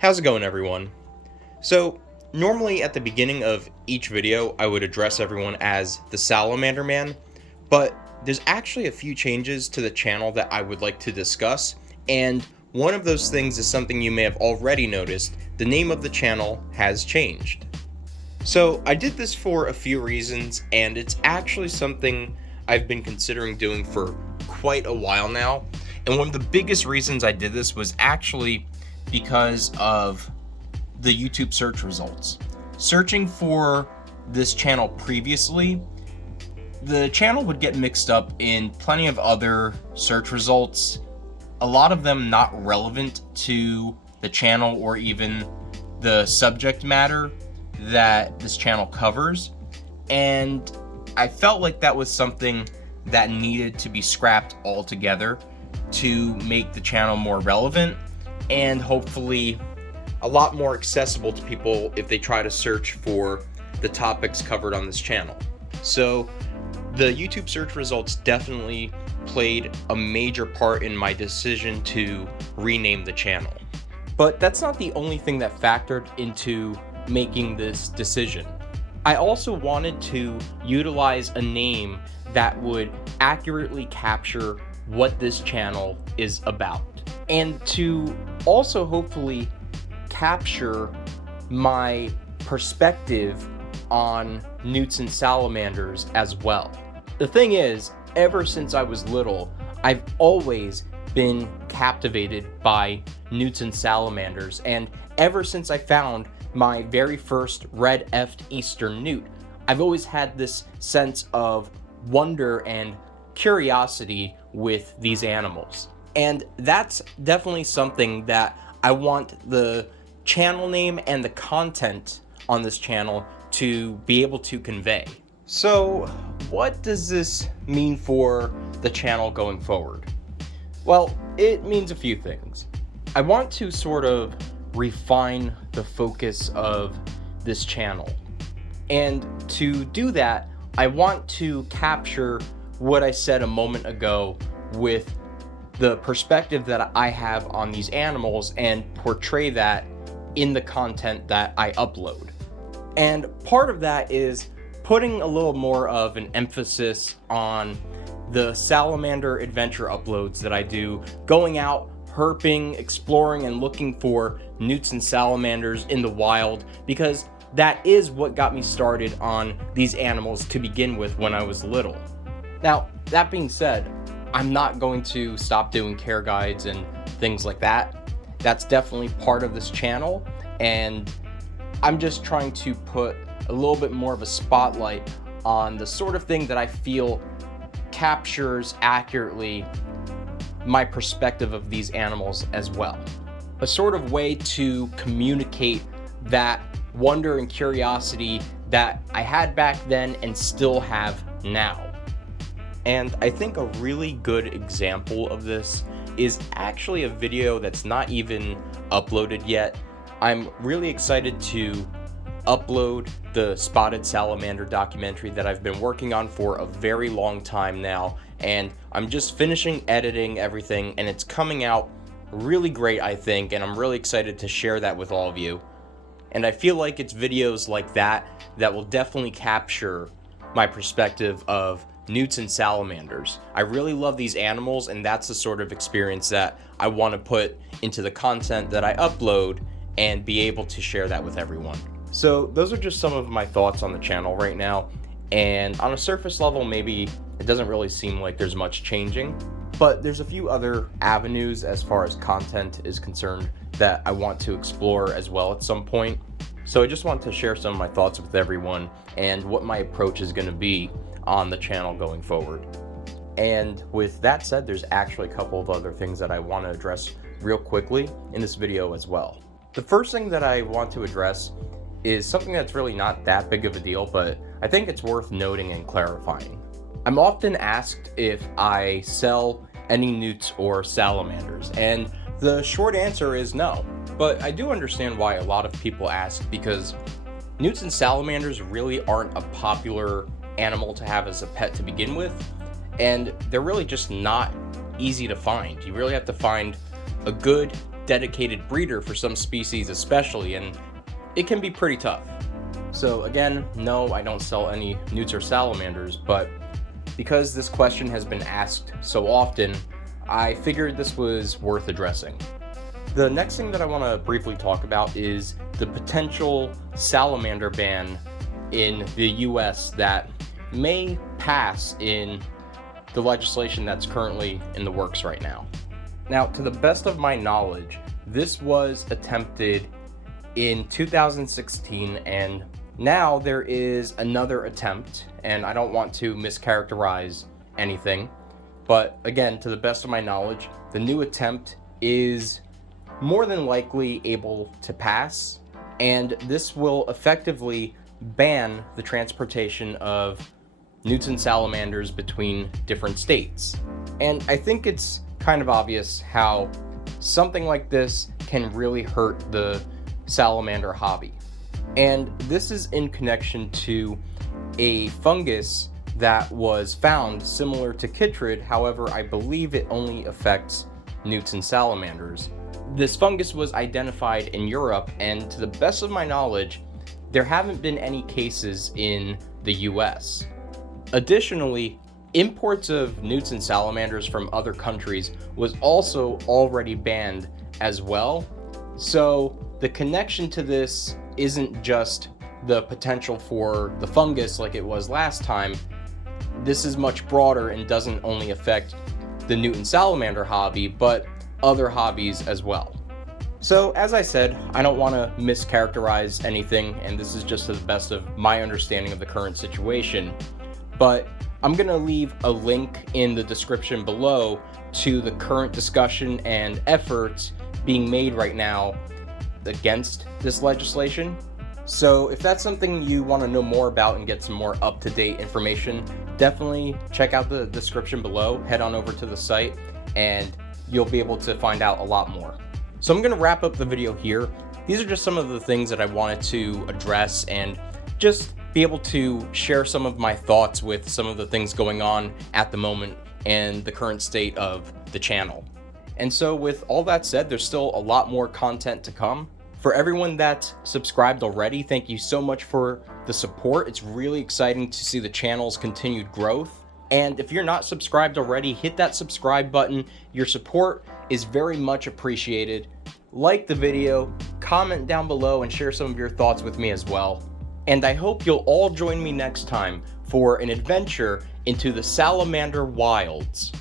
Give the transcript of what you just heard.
How's it going, everyone? So, normally at the beginning of each video, I would address everyone as the Salamander Man, but there's actually a few changes to the channel that I would like to discuss, and one of those things is something you may have already noticed. The name of the channel has changed. So, I did this for a few reasons, and it's actually something I've been considering doing for quite a while now, and one of the biggest reasons I did this was actually because of the YouTube search results. Searching for this channel previously, the channel would get mixed up in plenty of other search results, a lot of them not relevant to the channel or even the subject matter that this channel covers, and I felt like that was something that needed to be scrapped altogether to make the channel more relevant and hopefully a lot more accessible to people if they try to search for the topics covered on this channel. So the YouTube search results definitely played a major part in my decision to rename the channel. But that's not the only thing that factored into making this decision. I also wanted to utilize a name that would accurately capture what this channel is about, and to also hopefully capture my perspective on newts and salamanders as well. The thing is, ever since I was little, I've always been captivated by newts and salamanders, and ever since I found my very first red-effed eastern newt, I've always had this sense of wonder and curiosity with these animals. And that's definitely something that I want the channel name and the content on this channel to be able to convey. So, what does this mean for the channel going forward? Well, it means a few things. I want to sort of refine the focus of this channel. And to do that, I want to capture what I said a moment ago with the perspective that I have on these animals and portray that in the content that I upload. And part of that is putting a little more of an emphasis on the salamander adventure uploads that I do, going out, herping, exploring, and looking for newts and salamanders in the wild, because that is what got me started on these animals to begin with when I was little. Now, that being said, I'm not going to stop doing care guides and things like that. That's definitely part of this channel, and I'm just trying to put a little bit more of a spotlight on the sort of thing that I feel captures accurately my perspective of these animals as well. A sort of way to communicate that wonder and curiosity that I had back then and still have now. And I think a really good example of this is actually a video that's not even uploaded yet. I'm really excited to upload the spotted salamander documentary that I've been working on for a very long time now, and I'm just finishing editing everything, and it's coming out really great, I think, and I'm really excited to share that with all of you. And I feel like it's videos like that that will definitely capture my perspective of newts and salamanders. I really love these animals, and that's the sort of experience that I want to put into the content that I upload and be able to share that with everyone. So those are just some of my thoughts on the channel right now, and on a surface level, maybe it doesn't really seem like there's much changing, but there's a few other avenues as far as content is concerned that I want to explore as well at some point. So I just want to share some of my thoughts with everyone and what my approach is going to be on the channel going forward. And with that said, there's actually a couple of other things that I want to address real quickly in this video as well. The first thing that I want to address is something that's really not that big of a deal, but I think it's worth noting and clarifying. I'm often asked if I sell any newts or salamanders, and the short answer is no. But I do understand why a lot of people ask, because newts and salamanders really aren't a popular animal to have as a pet to begin with, and they're really just not easy to find. You really have to find a good dedicated breeder for some species especially, and it can be pretty tough. So again, no, I don't sell any newts or salamanders, but because this question has been asked so often, I figured this was worth addressing. The next thing that I want to briefly talk about is the potential salamander ban in the US that may pass in the legislation that's currently in the works right now. Now, to the best of my knowledge, this was attempted in 2016, and now there is another attempt, and I don't want to mischaracterize anything, but again, to the best of my knowledge, the new attempt is more than likely able to pass, and this will effectively ban the transportation of newts and salamanders between different states. And I think it's kind of obvious how something like this can really hurt the salamander hobby. And this is in connection to a fungus that was found similar to chytrid, however, I believe it only affects newts and salamanders. This fungus was identified in Europe, and to the best of my knowledge, there haven't been any cases in the US. Additionally, imports of newts and salamanders from other countries was also already banned as well. So the connection to this isn't just the potential for the fungus like it was last time. This is much broader and doesn't only affect the newt and salamander hobby, but other hobbies as well. So as I said, I don't want to mischaracterize anything, and this is just to the best of my understanding of the current situation, but I'm going to leave a link in the description below to the current discussion and efforts being made right now against this legislation. So if that's something you want to know more about and get some more up-to-date information, definitely check out the description below, head on over to the site, and you'll be able to find out a lot more. So I'm going to wrap up the video here. These are just some of the things that I wanted to address and just be able to share some of my thoughts with some of the things going on at the moment and the current state of the channel. And so with all that said, there's still a lot more content to come. For everyone that's subscribed already, thank you so much for the support. It's really exciting to see the channel's continued growth. And if you're not subscribed already, hit that subscribe button. Your support is very much appreciated. Like the video, comment down below, and share some of your thoughts with me as well. And I hope you'll all join me next time for an adventure into the salamander wilds.